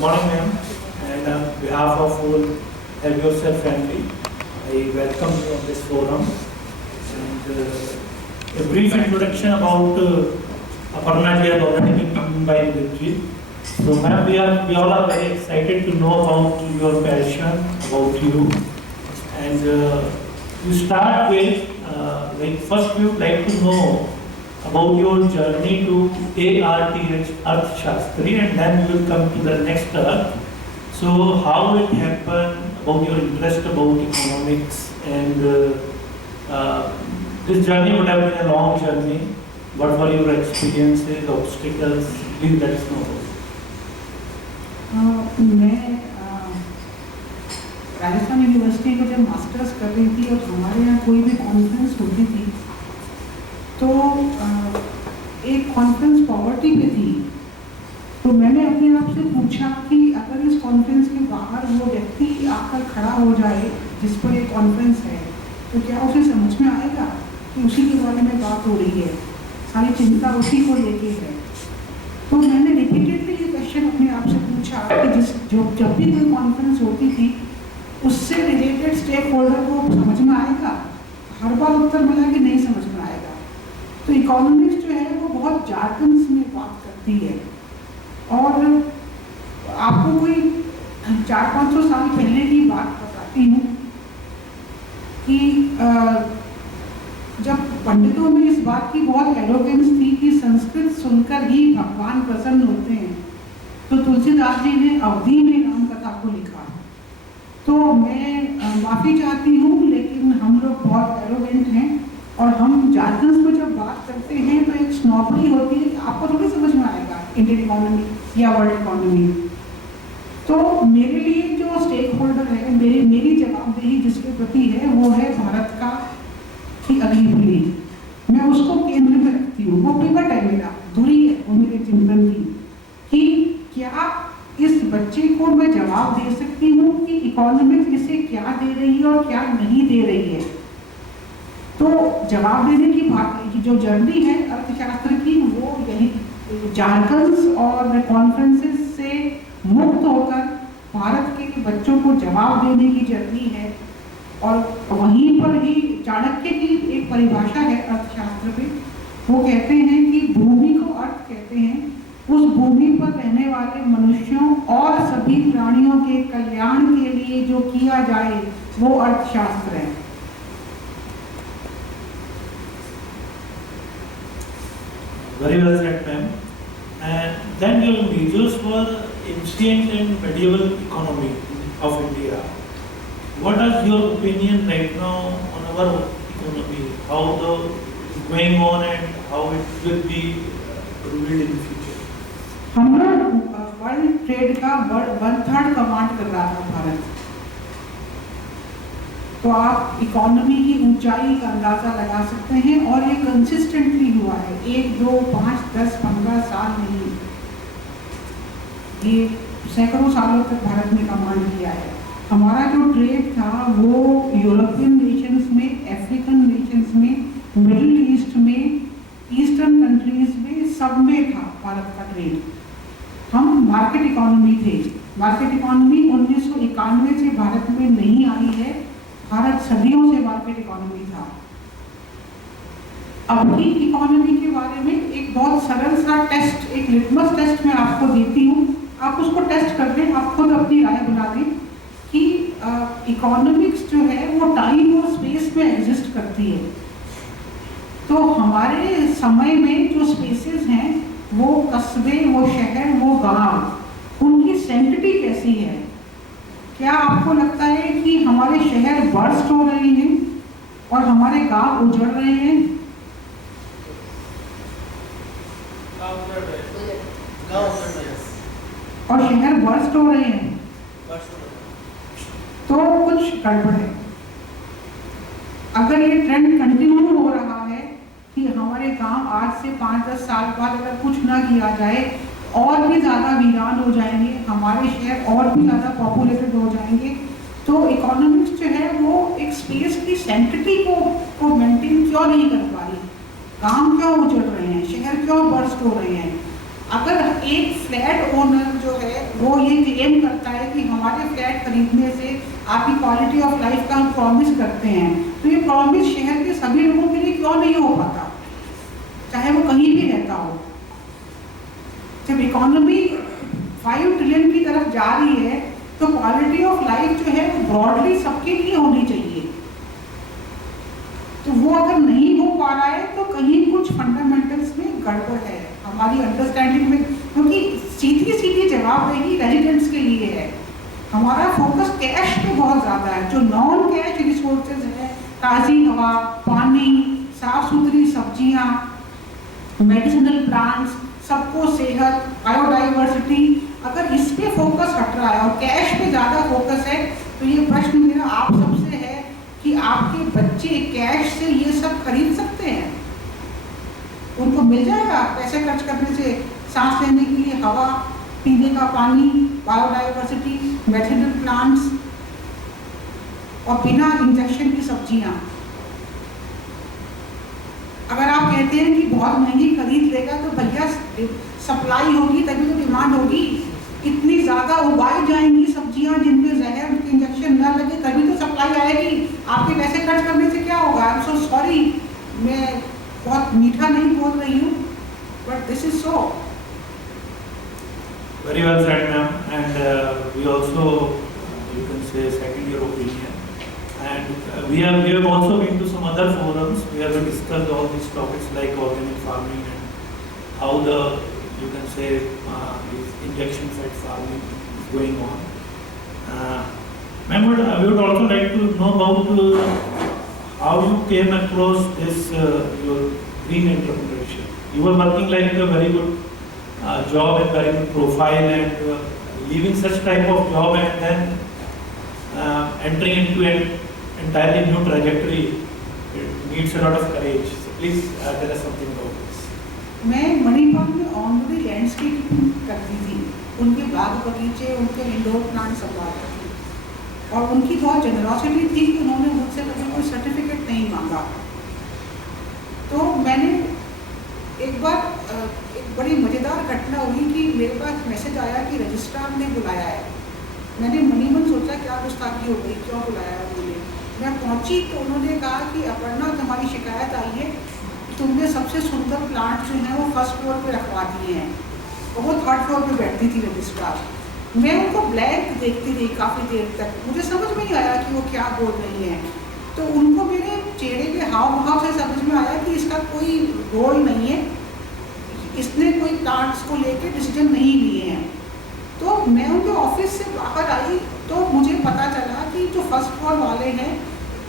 morning, ma'am. And on behalf of all Help Yourself family, I welcome you on this forum. And a brief introduction about Aparna ji has already been given by Vijay. So, ma'am, we all are very excited to know about your passion, about you. And you start with, first we would like to know about your journey to ARTH, Arthashastri, and then we will come to the next Earth. So how it happened, about your interest about economics, and this journey would have been a long journey. What were your experiences, obstacles? Please let us know. मैं Rajasthan university में जब masters कर रही थी और हमारे यहाँ कोई भी कॉन्फ्रेंस होती थी तो एक कॉन्फ्रेंस पॉवर्टी पे थी, तो मैंने अपने आप से पूछा कि अगर इस कॉन्फ्रेंस के बाहर वो व्यक्ति आकर खड़ा हो जाए जिस पर एक कॉन्फ्रेंस है तो क्या उसे समझ में आएगा कि उसी के बारे में बात हो रही है, सारी चिंता उसी को लेके है। तो मैंने रिपीटेडली ये क्वेश्चन अपने आप से पूछा कि जब भी कोई कॉन्फ्रेंस होती थी उससे रिलेटेड स्टेक होल्डर को समझ में आएगा। हर बार उत्तर मिला कि नहीं समझ में आएगा। तो इकोनॉमिक्स जो है वो बहुत जार्गन्स में बात करती है और आपको कोई 400-500 साल पहले की बात बताती हूँ कि जब पंडितों में इस बात की बहुत एरोगेंस थी कि संस्कृत सुनकर ही भगवान प्रसन्न होते हैं, तो तुलसीदास जी ने अवधि में राम कथा को लिखा। तो मैं माफ़ी चाहती हूँ लेकिन हम लोग बहुत एरोगेंट हैं और हम जार्गन्स में जब बात करते हैं तो एक स्नॉबरी होती है कि आपको थोड़ी समझ में आएगा इंडियन इकोनॉमी या वर्ल्ड इकोनॉमी। तो मेरे लिए जो स्टेक होल्डर है, मेरी जवाबदेही जिसके प्रति है वो है भारत का की अगली पीढ़ी। मैं उसको केंद्र में रखती हूँ, वो पिवट है, मेरा धुरी है वो मेरे चिंतन की कि क्या इस बच्चे को मैं जवाब दे सकती हूँ कि इकोनॉमिक्स इसे क्या दे रही है और क्या नहीं दे रही है। तो जवाब देने की बात की जो जर्नी है अर्थशास्त्र की वो यही जार्गन्स और कॉन्फ्रेंसेस से मुक्त होकर भारत के बच्चों को जवाब देने की जर्नी है। और वहीं पर ही चाणक्य की एक परिभाषा है अर्थशास्त्र पे, वो कहते हैं कि भूमि को अर्थ कहते हैं उस भूमि पर रहने वाले मनुष्यों और सभी प्राणियों के कल्याण के लिए जो किया जाए वो अर्थशास्त्र है। Very well said, ma'am. And then your majors were ancient and medieval economy of India. What is your opinion right now on our economy? How the going on and how it will be revealed in the future? हम लोग world trade का 1/3 command कर रहा था भारत। तो आप economy की ऊंचाई का अंदाजा लगा सकते हैं और ये कंसिस्टेंटली हुआ है, 1, 2, 5, 10, 15 साल नहीं, ये सैकड़ों सालों तक भारत ने कमांड किया है। हमारा जो ट्रेड था वो यूरोपियन नेशंस में, अफ्रीकन नेशंस में, मिडिल ईस्ट में, ईस्टर्न कंट्रीज में, सब में था भारत का ट्रेड। हम मार्केट इकोनॉमी थे। मार्केट इकोनॉमी 1991 से भारत में नहीं आई है, भारत सदियों से मार्केट इकोनॉमी था। अभी इकोनॉमी के बारे में एक बहुत सरल सा टेस्ट, एक लिटमस टेस्ट मैं आपको देती हूँ, आप उसको टेस्ट कर लें, आप खुद अपनी राय बना दें कि इकोनॉमिक्स जो है वो टाइम और स्पेस में एग्जिस्ट करती है। तो हमारे समय में जो स्पेसेस हैं वो कस्बे, वो शहर, वो गांव, उनकी सेंटिटी कैसी है? क्या आपको लगता है कि हमारे शहर बर्स्ट हो रहे हैं और हमारे गांव उजड़ रहे हैं? और शहर बर्स्ट हो रहे हैं तो कुछ गड़बड़ है। अगर ये ट्रेंड कंटिन्यू हो रहा है कि हमारे गांव आज से 5-10 साल बाद अगर कुछ ना किया जाए और भी ज़्यादा वीरान हो जाएंगे, हमारे शहर और भी ज़्यादा पॉपुलेटेड हो जाएंगे, तो इकोनॉमिक्स जो है वो एक स्पेस की सेंटिटी को मेंटेन क्यों नहीं कर पा रही? काम क्यों उजड़ रहे हैं, शहर क्यों बर्स्ट हो रहे हैं? अगर एक फ्लैट ओनर जो है वो ये क्लेम करता है कि हमारे फ्लैट खरीदने से आपकी क्वालिटी ऑफ लाइफ का हम प्रॉमिस करते हैं, तो ये प्रॉमिस शहर के सभी लोगों के लिए क्यों नहीं हो पाता, चाहे वो कहीं भी रहता हो। जब इकोनॉमी 5 ट्रिलियन की तरफ जा रही है तो क्वालिटी ऑफ लाइफ जो है वो ब्रॉडली सबके लिए होनी चाहिए। तो वो अगर नहीं हो पा रहा है तो कहीं कुछ फंडामेंटल्स में गड़बड़ है हमारी अंडरस्टैंडिंग में, क्योंकि सीधी सीधी जवाबदेही रेजिडेंट्स के लिए है। हमारा फोकस कैश पे बहुत ज़्यादा है, जो नॉन कैश रिसोर्सेज है, ताज़ी हवा, पानी, साफ सुथरी सब्जियाँ, मेडिसिनल प्लांट्स, सबको सेहत, बायोडाइवर्सिटी, अगर इस पे फोकस हट रहा है और कैश पे ज़्यादा फोकस है तो ये प्रश्न मेरा आप सबसे है कि आपके बच्चे कैश से ये सब खरीद सकते हैं? उनको मिल जाएगा पैसे खर्च करने से सांस लेने के लिए हवा, पीने का पानी, बायोडाइवर्सिटी, मेडिसिनल प्लांट्स और बिना इंजेक्शन की सब्जियां? अगर आप कहते हैं कि बहुत महंगी खरीद लेगा तो भैया सप्लाई होगी तभी तो डिमांड होगी। इतनी ज़्यादा उगाई जाएंगी सब्जियां जिनमें जहर इंजेक्शन न लगे तभी तो सप्लाई आएगी। आपके पैसे खर्च करने से क्या होगा? आई एम सो सॉरी, मैं बहुत मीठा नहीं बोल रही हूँ, but this is so. Very well said, ma'am. And we also, you can say, second your opinion. And we have also been to some other forums. We have discussed all these topics like organic farming and how the, you can say, this injection-fed farming is going on. Ma'am, I would also like to know about how you came across this your green entrepreneurship. You were working like a very good job and very good profile, and leaving such type of job and then entering into an entirely new trajectory, it needs a lot of courage. So please tell us something about this. मैं मणिपाल में honorary landscaping करती थी, उनके बाग बगीचे, उनके indoor plant संभालती थी, और उनकी बहुत जेनरॉसिटी थी कि उन्होंने मुझसे कभी कोई सर्टिफिकेट नहीं मांगा। तो मैंने एक बार एक बड़ी मज़ेदार घटना हुई कि मेरे पास मैसेज आया कि रजिस्ट्रार ने बुलाया है। मैंने मनी मन सोचा क्या गुस्ताखी हो गई, क्यों बुलाया है मुझे। मैं पहुंची तो उन्होंने कहा कि अपर्णा, तुम्हारी शिकायत आई है, तुमने सबसे सुंदर प्लांट जो हैं वो फर्स्ट फ्लोर पे रखवा दिए हैं, और वो थर्ड फ्लोर पे बैठती थी रजिस्ट्रार। मैं उनको ब्लैंक देखती रही काफ़ी देर तक, मुझे समझ में नहीं आया कि वो क्या बोल रही हैं। तो उनको मेरे चेहरे के हाव भाव से समझ में आया कि इसका कोई रोल नहीं है, इसने कोई प्लांट्स को लेकर डिसीजन नहीं लिए हैं। तो मैं उनके ऑफिस से बाहर आई तो मुझे पता चला कि जो फर्स्ट फ्लोर वाले हैं,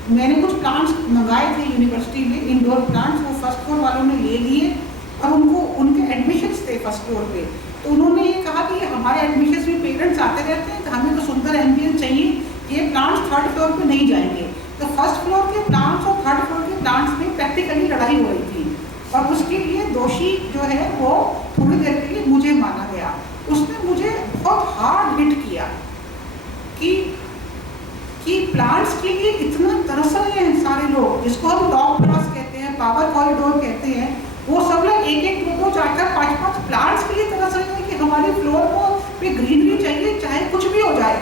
मैंने कुछ प्लांट्स मंगाए थे यूनिवर्सिटी में, इंडोर प्लांट्स, वो फर्स्ट फ्लोर वालों ने ले लिए और उनको उनके एडमिशन्स थे फर्स्ट फ्लोर पे। तो उन्होंने ये कहा कि हमारे एडमिशन्स में पेरेंट्स आते रहते हैं, तो हमें तो सुंदर एम्बियंस चाहिए, ये प्लांट्स थर्ड फ्लोर पे नहीं जाएंगे। तो फर्स्ट फ्लोर के प्लांट्स और थर्ड फ्लोर के प्लांट्स में प्रैक्टिकली लड़ाई हो रही थी, और उसके लिए दोषी जो है वो थोड़ी देर के लिए मुझे माना गया। उसने मुझे बहुत हार्ड हिट किया कि प्लांट्स के लिए इतना तरस रहे हैं सारे लोग, जिसको हम डॉग प्लास कहते हैं, पावर कॉरिडोर कहते हैं, वो सब लोग एक एक दो दो चार चार पाँच पाँच प्लांट्स के लिए तरस रहे हैं कि हमारे फ्लोर पे ग्रीनरी चाहिए चाहे कुछ भी हो जाए।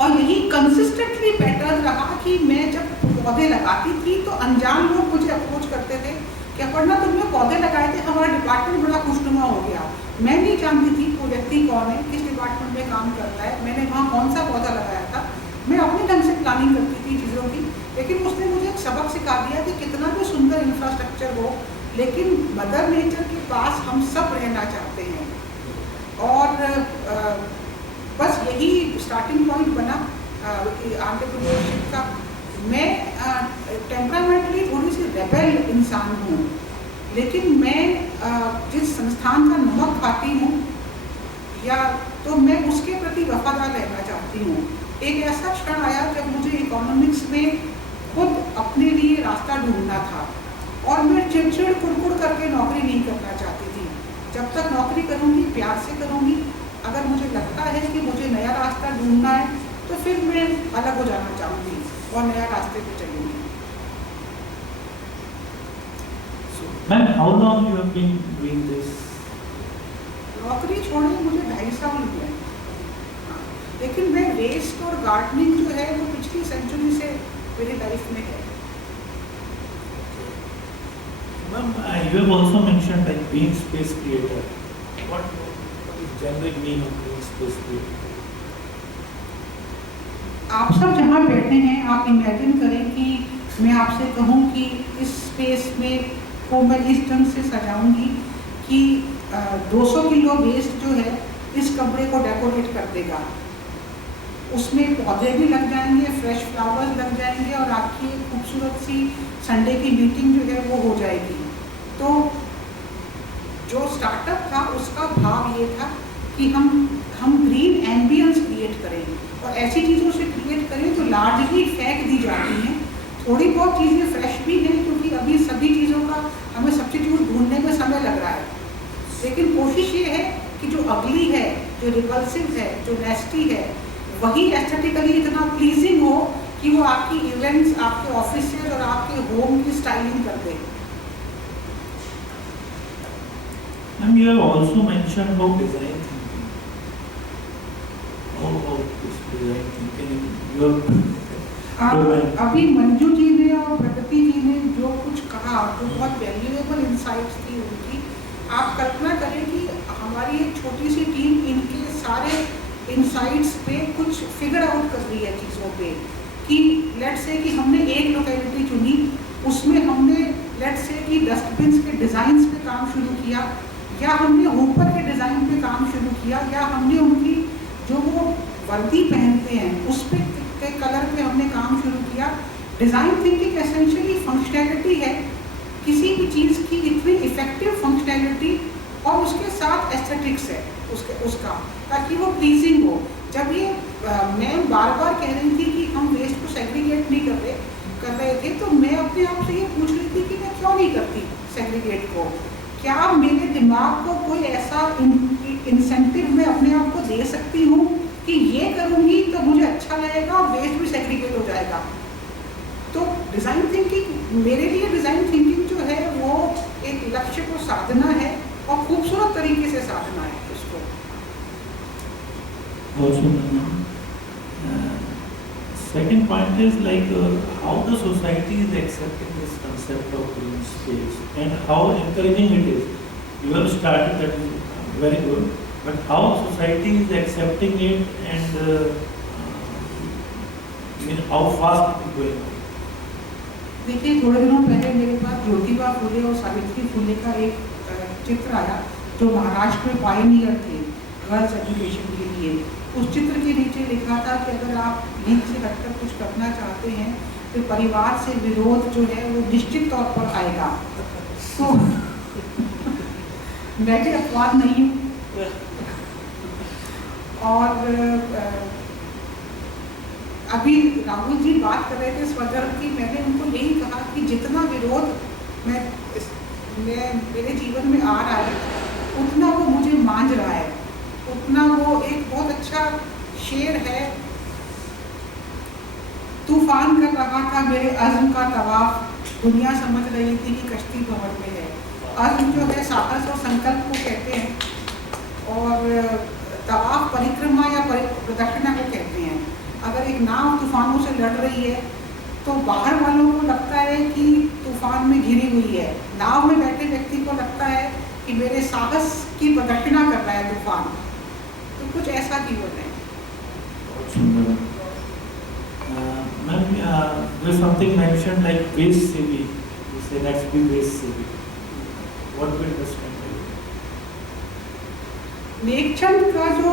और यही कंसिस्टेंटली पैटर्न रहा कि मैं जब पौधे लगाती थी तो अनजान लोग मुझे अप्रोच करते थे कि अपर्णा, तुमने पौधे लगाए थे, हमारा डिपार्टमेंट बड़ा खुशनुमा हो गया। मैं नहीं जानती थी वो व्यक्ति कौन है, किस डिपार्टमेंट में काम करता है, मैंने वहाँ कौन सा पौधा लगाया था। मैं अपने ढंग से प्लानिंग करती थी चीज़ों की, लेकिन उसने मुझे एक सबक सिखा दिया कि कितना भी सुंदर इंफ्रास्ट्रक्चर हो, लेकिन मदर नेचर के पास हम सब रहना चाहते हैं। और बस यही स्टार्टिंग पॉइंट बना एंटरप्रेन्योरशिप का। मैं टेम्परामेंटली थोड़ी सी रेबेल इंसान हूँ, लेकिन मैं जिस संस्थान का नमक खाती हूँ या तो मैं उसके प्रति वफादार रहना चाहती हूँ। एक ऐसा क्षण आया जब मुझे इकोनॉमिक्स में खुद अपने लिए रास्ता ढूंढना था, और मैं चिड़चिड़ कुड़कुड़ करके नौकरी नहीं करना चाहती थी। जब तक नौकरी करूँगी प्यार से करूँगी, अगर मुझे लगता है कि मुझे नया रास्ता ढूंढना है तो फिर मैं अलग हो जाना चाहूँगी और नया रास्ते पे चलूँगी। So, ma'am, how long you have been doing this? नौकरी छोड़े मुझे 2.5 साल हुए, लेकिन मैं वेस्ट और गार्डनिंग जो है वो पिछली सेंचुरी से मेरी लाइफ में है। Ma'am, you have also mentioned like being space creator. What is generic meaning of being space creator? आप सब जहाँ बैठे हैं, आप इमेजिन करें कि मैं आपसे कहूँ कि इस स्पेस में को मैं इस ढंग से सजाऊंगी कि 200 किलो वेस्ट जो है इस कमरे को डेकोरेट कर देगा। उसमें पौधे भी लग जाएंगे, फ्रेश फ्लावर्स लग जाएंगे और आपकी एक खूबसूरत सी संडे की मीटिंग जो है वो हो जाएगी। तो जो स्टार्टअप था उसका भाव ये था कि हम ग्रीन एम्बियंस क्रिएट करें और ऐसी चीज़ों से क्रिएट करें जो लार्जली फेंक दी जाती हैं। थोड़ी बहुत चीज़ें फ्रेश भी हैं क्योंकि अभी सभी चीज़ों का हमें सब्स्टिट्यूट ढूंढने में समय लग रहा है, लेकिन कोशिश ये है कि जो अगली है, जो रिपल्सिव है, जो नेस्टी है, वही एस्थेटिकली इतना प्लीजिंग हो कि वो आपकी इवेंट्स, आपके ऑफिसेज और आपके होम की स्टाइलिंग कर दे। Ma'am, you have also mentioned about design thinking. How about this design thinking? You have अभी मंजू जी ने और प्रगति जी ने जो कुछ कहा जो बहुत वैल्यूएबल इंसाइट्स थी उनकी, आप कल्पना करें कि हमारी एक छोटी सी टीम इनके सारे इंसाइट्स पे कुछ फिगर आउट कर रही है चीज़ों पे कि लेट्स से कि हमने एक लोकेलिटी चुनी, उसमें हमने लेट्स से कि डस्टबिन्स के डिज़ाइंस पे काम शुरू किया, या हमने ऊपर के डिज़ाइन पे काम शुरू किया, या हमने उनकी जो वो वर्दी पहनते हैं उस पे के कलर पे हमने काम शुरू किया। डिज़ाइन थिंकिंग एसेंशियली फंक्शनैलिटी है, किसी भी चीज़ की इतनी इफेक्टिव फंक्शनैलिटी और उसके साथ एस्थेटिक्स है उसका, ताकि वो प्लीजिंग हो। जब ये मैम बार बार कह रही थी कि हम वेस्ट को सेग्रीगेट नहीं कर रहे थे, तो मैं अपने आप से ये पूछ रही थी कि मैं क्यों नहीं करती सेग्रीगेट को। क्या मेरे दिमाग को कोई ऐसा इंसेंटिव मैं अपने आप को दे सकती हूँ कि ये करूँगी तो मुझे अच्छा लगेगा और वेस्ट भी सेग्रीगेट हो जाएगा। तो डिज़ाइन थिंकिंग मेरे लिए, डिज़ाइन थिंकिंग जो है वो एक लक्ष्य को साधना है और खूबसूरत तरीके से साधना है उसको। Second point is like how the society is accepting this concept of green space and how encouraging it is. You have started, that is very good, but how society is accepting it and how fast it is going on. देखिए, थोड़े दिनों पहले मेरे पास ज्योतिबा फुले और सावित्री फुले का एक चित्र आया जो महाराष्ट्र में पायनियर थे गर्ल्स एजुकेशन के लिए। उस चित्र के नीचे लिखा था कि अगर आप लीक से हटकर कुछ करना चाहते हैं तो परिवार से विरोध जो है वो निश्चित तौर पर आएगा। तो मैं भी अपवाद नहीं हूँ। और अभी राहुल जी बात कर रहे थे स्वधर्म की, मैंने उनको यही कहा कि जितना विरोध मेरे जीवन में आ रहा है उतना वो मुझे मांझ रहा है, उतना वो एक बहुत अच्छा शेर है। तूफान कर रहा था मेरे अज़्म का तवाफ, दुनिया समझ रही थी कि कश्ती भंवर में है। अज़्म जो है साहस और संकल्प को कहते हैं और तवाफ परिक्रमा या प्रदक्षिणा को कहते हैं। अगर एक नाव तूफानों से लड़ रही है तो बाहर वालों को लगता है कि तूफान में घिरी हुई है, नाव में बैठे व्यक्ति को लगता है कि मेरे साहस की प्रदक्षिणा कर रहा है तूफान। तो कुछ ऐसा जीवन है। Ma'am, there's something mentioned like waste saving. You say let's be waste saving. What will understand? Nek Chand का जो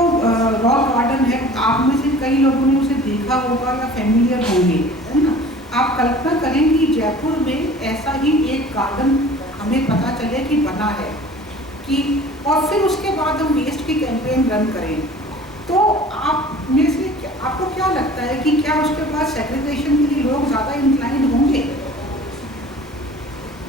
रॉक गार्डन है, आप में से कई लोगों ने उसे देखा होगा या फैमिलियर होंगे, है ना। आप कल्पना करें कि जयपुर में ऐसा ही एक गार्डन हमें पता चले कि बना है कि, और फिर उसके बाद हम वेस्ट की कैंपेन रन करें, तो आप में से आपको क्या लगता है कि क्या उसके बाद सेग्रीगेशन के लिए लोग ज़्यादा इंक्लाइंड होंगे?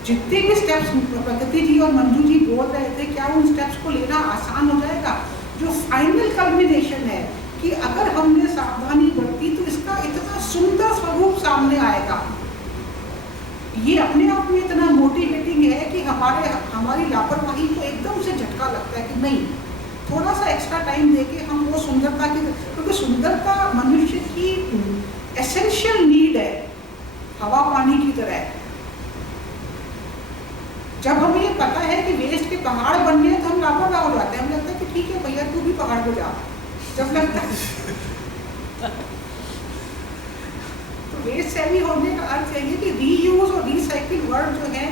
जितने भी स्टेप्स प्रगति जी और मंजू जी बोल रहे थे, क्या उन स्टेप्स को लेना आसान हो जाएगा? जो फाइनल कल्मिनेशन है कि अगर हमने सावधानी बरती तो इसका इतना सुंदर स्वरूप सामने आएगा। ये अपने आप में इतना मोटिवेटिंग है कि हमारी लापरवाही को एकदम से झटका लगता है कि नहीं, टाइम देके हम वो सुंदरता की, क्योंकि सुंदरता मनुष्य की एसेंशियल नीड है, हवा पानी की तरह। जब हमें ये पता है कि वेस्ट के पहाड़ बनने हैं तो हम लापरवाह हो जाते हैं, हमें लगता है कि ठीक है भैया तू भी पहाड़ पे जा, जब लगता है तो वेस्ट से भी होने का अर्थ है कि रीयूज और रिसाइकिल वर्ड जो है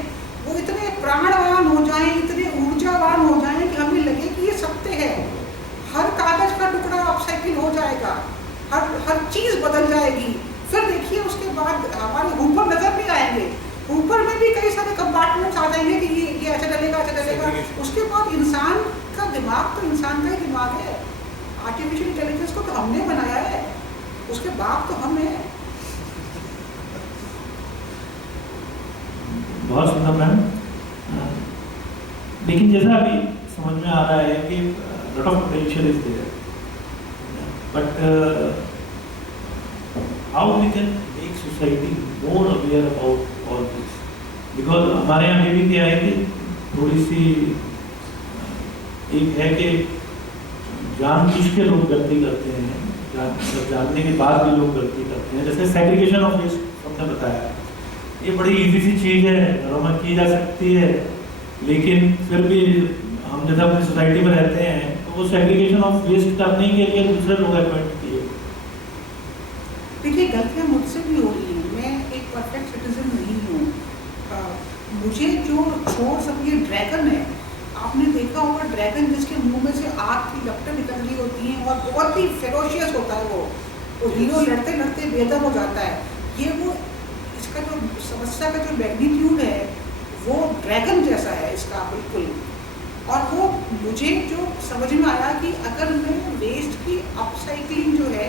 वो इतने प्राणवान हो जाएं, इतने ऊर्जावान हो जाएं कि हमें लगे कि ये सत्य है। हर कागज का टुकड़ा अपसाइकिल हो जाएगा, हर चीज बदल जाएगी। फिर देखिए उसके बाद हमारे ऊपर नजर नहीं आएंगे, ऊपर में भी कई सारे कंपार्टमेंट्स आ जाएंगे कि ये अच्छा डलेगा अच्छा डलेगा। उसके बाद इंसान का दिमाग तो इंसान का ही दिमाग है, आर्टिफिशियल इंटेलिजेंस को तो हमने बनाया है, उसके बाप तो हम हैं। बहुत सुंदर मैम। लेकिन जैसा अभी समझ में आ रहा है कि lot of potential is there, but how we can make society more aware about all this, because हमारे यहाँ भी क्या है कि थोड़ी सी एक है कि जानबूझ के लोग गलती करते हैं, जानने के बाद भी लोग गलती करते हैं। जैसे सेग्रीगेशन ऑफ वेस्ट हमने बताया, ये बड़ी इजी सी चीज़ है, घरों में की जा सकती है, लेकिन फिर भी हम जैसे अपनी सोसाइटी में रहते हैं तो वो सेग्रीगेशन ऑफ वेस्ट करने के लिए दूसरे लोग अपॉइंट किए। देखिए गलतियाँ मुझसे भी हो रही हैं, मैं एक परफेक्ट सिटीजन नहीं हूँ। मुझे जो छोड़ सब ये ड्रैगन है, आपने देखा होगा ड्रैगन जिसके मुंह में से आग की लपटें निकल रही होती हैं और बहुत ही फेरोशियस होता है वो हीरो लड़ते लड़ते बेदम हो जाता है। ये वो इसका जो समस्या का जो मैग्नीट्यूड है वो ड्रैगन जैसा है इसका बिल्कुल। और वो मुझे जो समझ में आया कि अगर मैं वेस्ट की अपसाइक्लिंग जो है,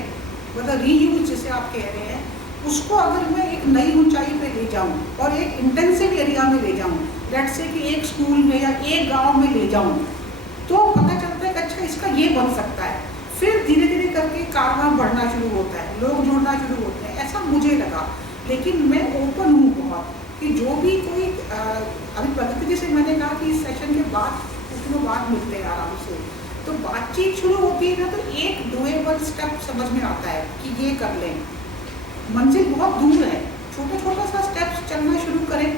मतलब रीयूज जिसे आप कह रहे हैं, उसको अगर मैं एक नई ऊंचाई पे ले जाऊं और एक इंटेंसिव एरिया में ले जाऊं, लेट्स से कि एक स्कूल में या एक गांव में ले जाऊं, तो पता चलता है कि अच्छा इसका ये बन सकता है। फिर धीरे धीरे करके कारवां बढ़ना शुरू होता है, लोग जुड़ना शुरू होते हैं, ऐसा मुझे लगा। लेकिन मैं ओपन हूँ बहुत कि जो भी कोई अभी प्रगति जी से मैंने कहा कि इस सेशन के बाद कुछ दिनों बाद मिलते हैं आराम से, तो बातचीत शुरू होती है ना, तो एक डुएबल स्टेप समझ में आता है कि ये कर लें। मंजिल बहुत दूर है, छोटा छोटा सा स्टेप्स चलना शुरू करें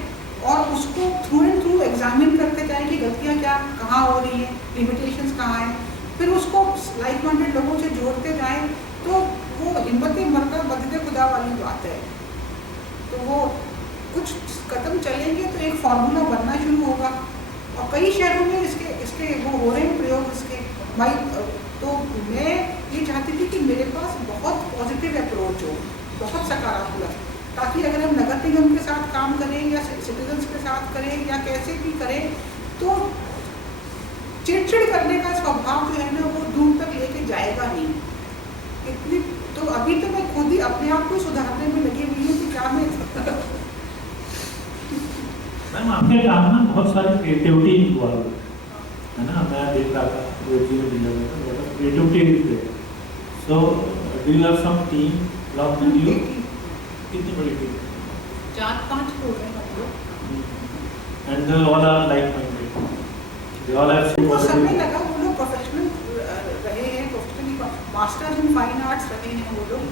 और उसको थ्रू एंड थ्रू एग्जामिन करते जाएं कि गलतियाँ क्या कहाँ हो रही हैं, लिमिटेशंस कहाँ हैं। फिर उसको लाइक माइंडेड लोगों से जोड़ते जाएं, तो वो हिम्मत मरकर मदद खुदा वाली बात है। तो वो कुछ कदम चलेंगे तो एक फार्मूला बनना शुरू होगा और कई शहरों में इसके वो हो रहे हैं प्रयोग इसके। तो मैं ये चाहती थी कि मेरे पास बहुत पॉजिटिव अप्रोच हो, बहुत सकारात्मक, ताकि अगर हम नगर निगम के साथ काम करें या सिटीजन्स के साथ करें या कैसे भी करें, तो चिड़चिड़ करने का स्वभाव जो है ना वो दूर तक लेके जाएगा नहीं। इतनी तो अभी तो मैं खुद ही अपने आप को सुधारने में लगी हुई हूँ कि क्या मैं मैम आपके काम में बहुत सारी क्रिएटिविटी इन्वॉल्व है ना, मैं देख रहा था creativity is there. So do you have some team lock with you? कितनी बड़ी टीम? 4-5 लोग हैं हम लोग, and they all are like minded, they all have same वो समय लगा, वो लोग प्रोफेशनल रहे हैं, professionally masters in fine arts रहे हैं वो लोग।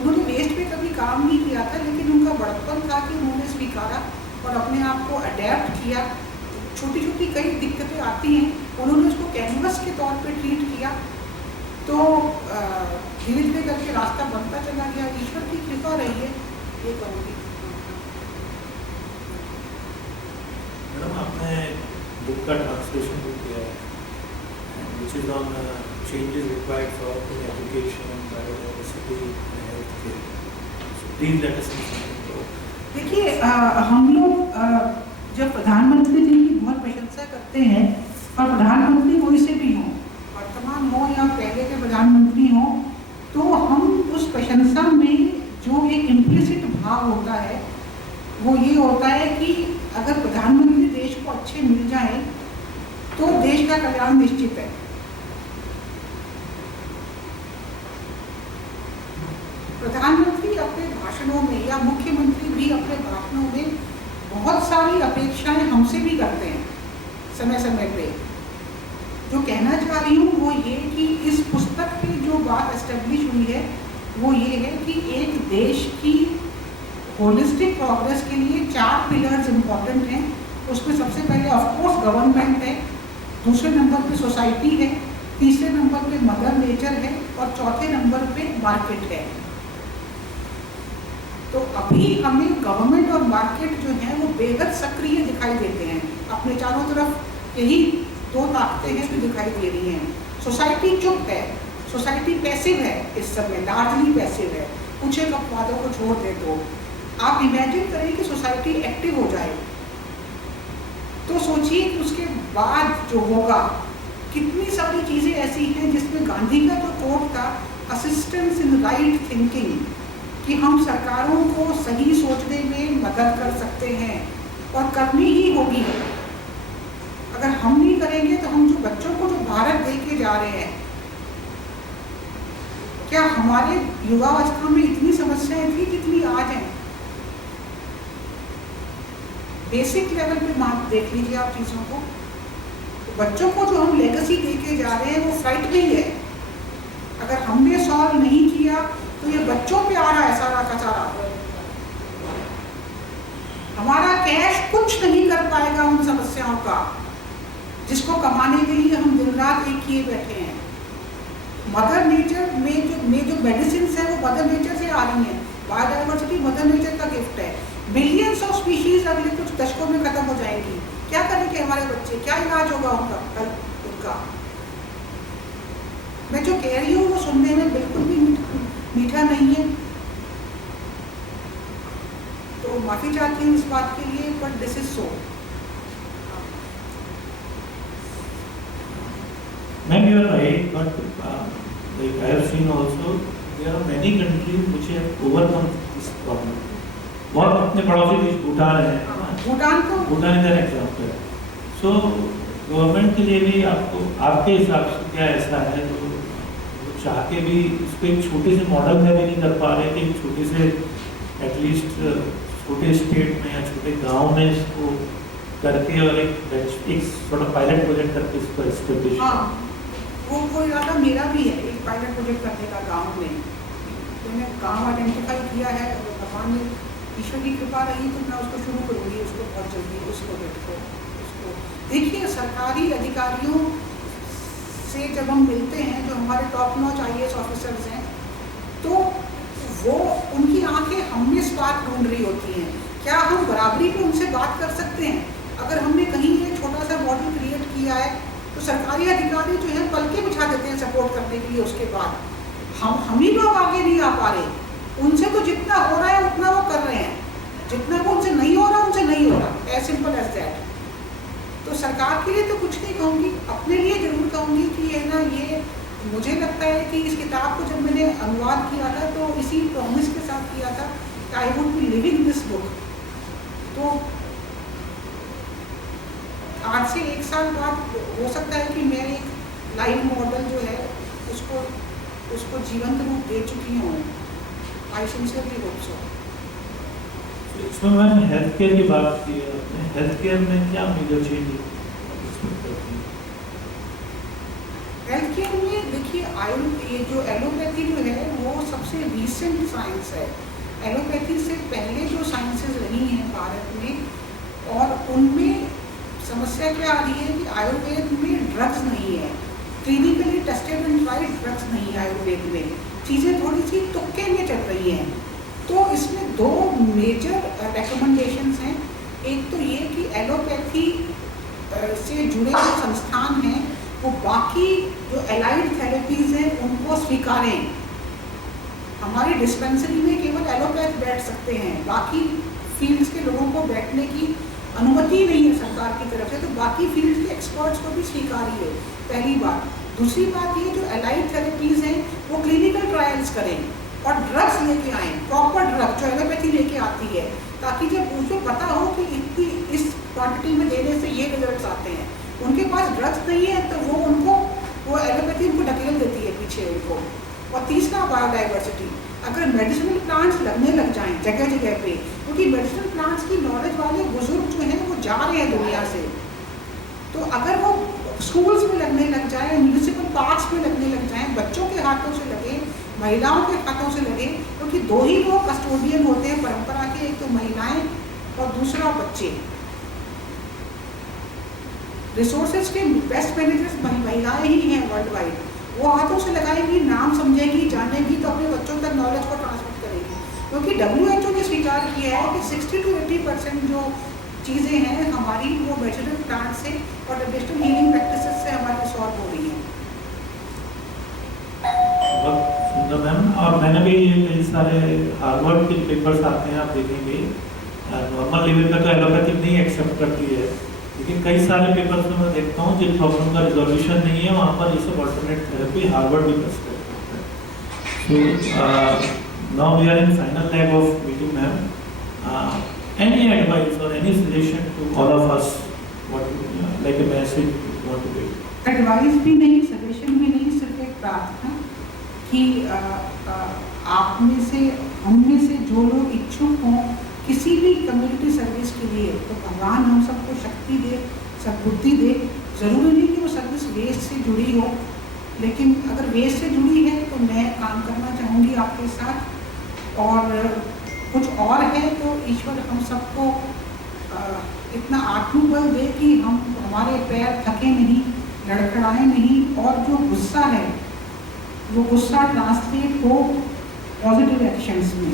उन्होंने वेस्ट पे कभी काम नहीं किया था, लेकिन उनका बड़प्पन था कि उन्होंने स्वीकारा और अपने आप को अडेप्ट किया। छोटी छोटी कई दिक्कतें आती हैं, उन्होंने उसको कैनवस के तौर पे ट्रीट किया, तो धीरे धीरे करके रास्ता बनता चला गया। ईश्वर की कृपा रही है, ये कहूँगी। मैडम आपने बुक का ट्रांसलेशन भी किया है, which is on changes required for education, biodiversity and healthcare. So please let us know something about. देखिए हम लोग जब प्रधानमंत्री जी की बहुत प्रशंसा करते हैं, और प्रधानमंत्री कोई से भी हों, वर्तमान हो या पहले के प्रधानमंत्री हों, तो हम उस प्रशंसा में जो एक इम्प्लिसिट भाव होता है वो ये होता है कि अगर प्रधानमंत्री देश को अच्छे मिल जाए तो देश का कल्याण निश्चित है। प्रधानमंत्री अपने भाषणों में या मुख्यमंत्री भी अपने भाषणों में बहुत सारी अपेक्षाएं हमसे भी करते हैं समय समय पे। जो कहना चाह रही हूँ वो ये कि इस पुस्तक में जो बात एस्टेब्लिश हुई है वो ये है कि एक देश की होलिस्टिक प्रोग्रेस के लिए 4 पिलर्स इम्पॉर्टेंट हैं। उसमें सबसे पहले ऑफकोर्स गवर्नमेंट है, दूसरे नंबर पे सोसाइटी है, तीसरे नंबर पे मदर नेचर है और चौथे नंबर पे मार्केट है। तो अभी हमें गवर्नमेंट और मार्केट जो है वो बेहद सक्रिय दिखाई देते हैं। अपने चारों तरफ यही 2 ताकतें हैं जो दिखाई दे रही हैं। सोसाइटी चुप है, सोसाइटी पैसिव है, इस समय लार्जली पैसिव है, कुछ एक अपवादों को छोड़ दे। तो आप इमेजिन करें कि सोसाइटी एक्टिव हो जाए तो सोचिए कि उसके बाद जो होगा, कितनी सारी चीज़ें ऐसी हैं जिसमें गांधी का जो कोट था, असिस्टेंस इन राइट थिंकिंग, कि हम सरकारों को सही सोचने में मदद कर सकते हैं और करनी ही होगी। अगर हम नहीं करेंगे तो हम जो बच्चों को जो भारत दे के जा रहे हैं, क्या हमारे युवावस्था में इतनी समस्याएं थी जितनी आज हैं? बेसिक लेवल पे मार्क देख लीजिए आप चीज़ों को। तो बच्चों को जो हम लेगेसी दे के जा रहे हैं वो फ्राइटनिंग है। अगर हमने सॉल्व नहीं किया तो ये बच्चों पे आ रहा है सारा का सारा। हमारा कैश कुछ नहीं कर पाएगा उन समस्याओं का जिसको कमाने के लिए हम दिन रात एक किए बैठे हैं। मदर नेचर में जो मेडिसिन है वो मदर नेचर से आ रही हैं। बायोडाइवर्सिटी मदर नेचर का गिफ्ट है। बिलियंस ऑफ स्पीशीज अगले कुछ दशकों में खत्म हो जाएंगी। क्या करेंगे हमारे बच्चे? क्या इलाज होगा उनका? मैं जो कह रही हूँ वो सुनने में बिल्कुल भी मीठा नहीं है, तो माफी चाहती हूँ इस बात के लिए, but this is so. Ma'am, you are right, but like I have seen also, there are many countries which have overcome this problem. बहुत अपने पड़ोसी देश भूटान है, Bhutan is an example. So government के लिए भी आपको आपके हिसाब से क्या ऐसा है जो चाह के भी इसको एक छोटे से मॉडल में भी नहीं कर पा रहे कि एक छोटे से एटलीस्ट छोटे स्टेट में या छोटे गांव में इसको करके और एक सॉर्ट ऑफ पायलट प्रोजेक्ट करके इसको एस्टेब्लिश। हाँ, वो इरादा मेरा भी है, एक पायलट प्रोजेक्ट करने का गांव में। मैंने गांव आइडेंटिफाई किया है, भगवान ने ईश्वर की कृपा रही तो मैं उसको शुरू करूँगी, उसको बहुत जल्दी उस प्रोजेक्ट को। उसको देखिए, सरकारी अधिकारियों से जब हम मिलते हैं, जो हमारे टॉप नॉच IAS ऑफिसर्स हैं, तो वो उनकी आंखें हम इस बात ढूंढ रही होती हैं, क्या हम बराबरी पे उनसे बात कर सकते हैं? अगर हमने कहीं एक छोटा सा मॉडल क्रिएट किया है तो सरकारी अधिकारी जो है पलके बिछा देते हैं सपोर्ट करने के लिए। उसके बाद हम ही लोग आगे नहीं आ पा रहे। उनसे तो जितना हो रहा है उतना वो कर रहे हैं, जितना वो उनसे नहीं हो रहा उनसे नहीं हो रहा, एज सिंपल एज दैट। तो सरकार के लिए तो कुछ नहीं कहूँगी, अपने लिए जरूर कहूँगी कि है ना, ये मुझे लगता है कि इस किताब को जब मैंने अनुवाद किया था तो इसी प्रॉमिस के साथ किया था कि I would be living this book. तो आज से 1 साल बाद हो सकता है कि मैं एक लाइव मॉडल जो है उसको जीवंत रूप दे चुकी हूँ। I sincerely hope so. इसमें मैंने हेल्थ केयर की बात की है, आपने हेल्थ केयर में क्या मेजर चेंज हेल्थ केयर में देखिए, ये जो एलोपैथी जो है वो सबसे रीसेंट साइंस है। एलोपैथी से पहले जो साइंसेज रही हैं भारत में, और उनमें समस्या क्या आ रही है कि आयुर्वेद में ड्रग्स नहीं है, clinically tested and tried drugs नहीं है आयुर्वेद में। चीज़ें थोड़ी सी तुक्के में चल रही हैं। तो इसमें 2 मेजर रिकमेंडेशंस हैं। एक तो ये कि एलोपैथी से जुड़े जो संस्थान हैं वो बाकी जो एलाइड थेरेपीज़ हैं उनको स्वीकारें। हमारी डिस्पेंसरी में केवल एलोपैथ बैठ सकते हैं, बाकी फील्ड्स के लोगों को बैठने की अनुमति नहीं है सरकार की तरफ से। तो बाकी फील्ड के एक्सपर्ट्स को भी स्वीकारिए, पहली बात। दूसरी बात ये, जो एलाइड थेरेपीज़ हैं वो क्लिनिकल ट्रायल्स करें और ड्रग्स लेके आएँ, प्रॉपर ड्रग जो एलोपैथी लेके आती है, ताकि जब उनको पता हो कि इतनी इस क्वांटिटी में देने से ये रिजल्ट्स आते हैं। उनके पास ड्रग्स नहीं है तो वो एलोपैथी उनको ढकेल देती है पीछे उनको। और तीसरा, बायोडाइवर्सिटी। अगर मेडिसिनल प्लांट्स लगने लग जाएं जगह जगह पे, क्योंकि मेडिसिनल प्लांट्स की नॉलेज वाले बुजुर्ग जो हैं वो जा रहे हैं दुनिया से, तो अगर वो स्कूल्स में लगने लग जाए, म्यूनिसिपल पार्क्स में लगने लग जाए, बच्चों के हाथों से लगे, महिलाओं के हाथों से लगे, क्योंकि दो ही लोग कस्टोडियन होते हैं परंपरा के, एक तो महिलाएं और दूसरा बच्चे। रिसोर्सेज के बेस्ट मैनेजर्स महिलाएं ही हैं वर्ल्ड वाइड। वो हाथों से लगाएंगी, नाम समझेगी, जानेगी, तो अपने बच्चों तक नॉलेज को ट्रांसमिट करेगी। क्योंकि WHO ने स्वीकार किया है कि 60 to 80% जो चीज़ें हैं हमारी, वो नेचुरल प्लांट से और ट्रेडिशनल हीलिंग प्रैक्टिसेस से हमारी सॉल्व हो रही है। बहुत सुंदर मैम। और मैंने भी कई सारे हार्वर्ड के पेपर्स आते हैं, आप देखेंगे नॉर्मल लेवल पे तो एलोपैथिक नहीं एक्सेप्ट करती है, लेकिन कई सारे पेपर्स में मैं देखता हूँ जिन प्रॉब्लम का रिजोल्यूशन नहीं है वहाँ पर ये सब अल्टरनेट थेरेपी हार्वर्ड भी प्रेस्क्राइब करता है। So now we are in final leg of meeting ma'am. Any advice or any suggestion to all of us? What like a message you want to give? Advice भी नहीं, suggestion भी नहीं, सिर्फ एक प्रार्थना कि आप में से, हम में से जो लोग इच्छुक हों किसी भी कम्युनिटी सर्विस के लिए, तो भगवान हम सबको शक्ति दे, सद्बुद्धि दे। ज़रूरी नहीं कि वो सर्विस वेस्ट से जुड़ी हो, लेकिन अगर वेस्ट से जुड़ी है तो मैं काम करना चाहूँगी आपके साथ। और कुछ और है तो ईश्वर हम सबको इतना आत्मबल दे कि हम, हमारे पैर थके नहीं, लड़खड़ाए नहीं, और जो गुस्सा है वो गुस्सा ट्रांसलेट हो पॉजिटिव एक्शंस में।